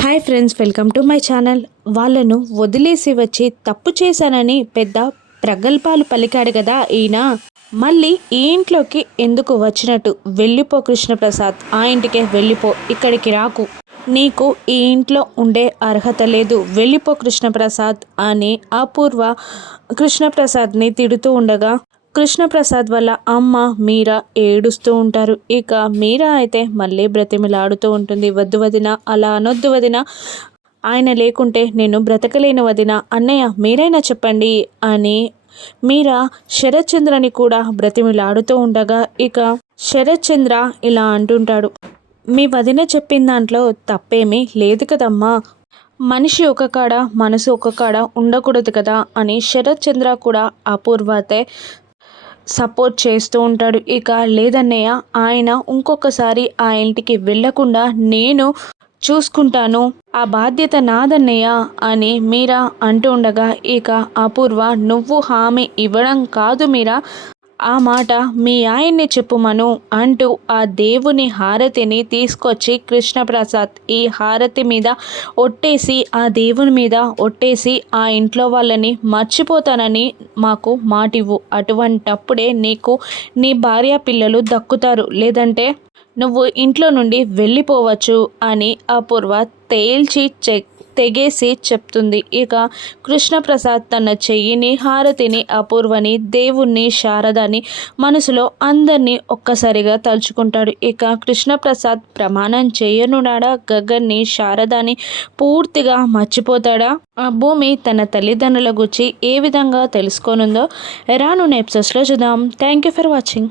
Hi friends welcome to my channel. వాళ్ళను వదిలేసి వచ్చి తప్పు చేశానని పెద్ద ప్రగల్భాలు పలికాడు కదా ఈయన. మళ్ళీ ఈ ఇంట్లోకి ఎందుకు వచ్చినట్టు? వెళ్ళిపో కృష్ణప్రసాద్. ఆ ఇంటికే వెళ్ళిపో ఇక్కడికి రాకు. నీకు ఈ ఇంట్లో ఉండే అర్హత లేదు. వెళ్ళిపో కృష్ణప్రసాద్ అని అపూర్వ కృష్ణప్రసాద్ని తిడుతూ ఉండగా కృష్ణప్రసాద్ వల్ల అమ్మ మీరా ఏడుస్తూ ఉంటారు. ఇక మీరా అయితే మళ్ళీ బ్రతిమిలాడుతూ ఉంటుంది. వద్దు వదిన అలా అనొద్దు వదిన. ఆయన లేకుంటే నేను బ్రతకలేని వదిన. అన్నయ్య మీరైనా చెప్పండి అని మీరా శరత్చంద్రని కూడా బ్రతిమిలాడుతూ ఉండగా ఇక శరత్చంద్ర ఇలా అంటుంటాడు. మీ వదిన చెప్పిన దాంట్లో తప్పేమీ లేదు కదమ్మా. మనిషి ఒక కాడ మనసు ఒక కాడ ఉండకూడదు కదా అని శరత్ చంద్ర కూడా అపూర్వతే సపోర్ట్ చేస్తూ ఉంటాడు. ఇక లేదన్నయ్య ఆయన ఇంకొకసారి ఆ ఇంటికి వెళ్ళకుండా నేను చూసుకుంటాను. ఆ బాధ్యత నాదన్నయ్య అని మీరా అంటూ ఉండగా ఇక అపూర్వ నువ్వు హామీ ఇవ్వడం కాదు మీరా ఆ మాట మీ ఆయన్ని చెప్పుమను అంటూ ఆ దేవుని హారతిని తీసుకొచ్చి కృష్ణప్రసాద్ ఈ హారతి మీద ఒట్టేసి ఆ దేవుని మీద ఒట్టేసి ఆ ఇంట్లో వాళ్ళని మర్చిపోతానని మాకు మాటివ్వు. అటువంటప్పుడే నీకు నీ భార్య పిల్లలు దక్కుతారు. లేదంటే నువ్వు ఇంట్లో నుండి వెళ్ళిపోవచ్చు అని అపూర్వ తేల్చి చెక్ తెగేసి చెప్తుంది. ఇక కృష్ణప్రసాద్ తన చెయ్యిని హారతిని అపూర్వని దేవుణ్ణి శారదని మనసులో అందరినీ ఒక్కసారిగా తలుచుకుంటాడు. ఇక కృష్ణప్రసాద్ ప్రమాణం చేయనున్నాడా? గగన్ని శారదాని పూర్తిగా మర్చిపోతాడా? ఆ భూమి తన తల్లిదండ్రుల గురించి ఏ విధంగా తెలుసుకోనుందో రానున్న ఎపిసోడ్స్లో చూద్దాం. Thank you for watching.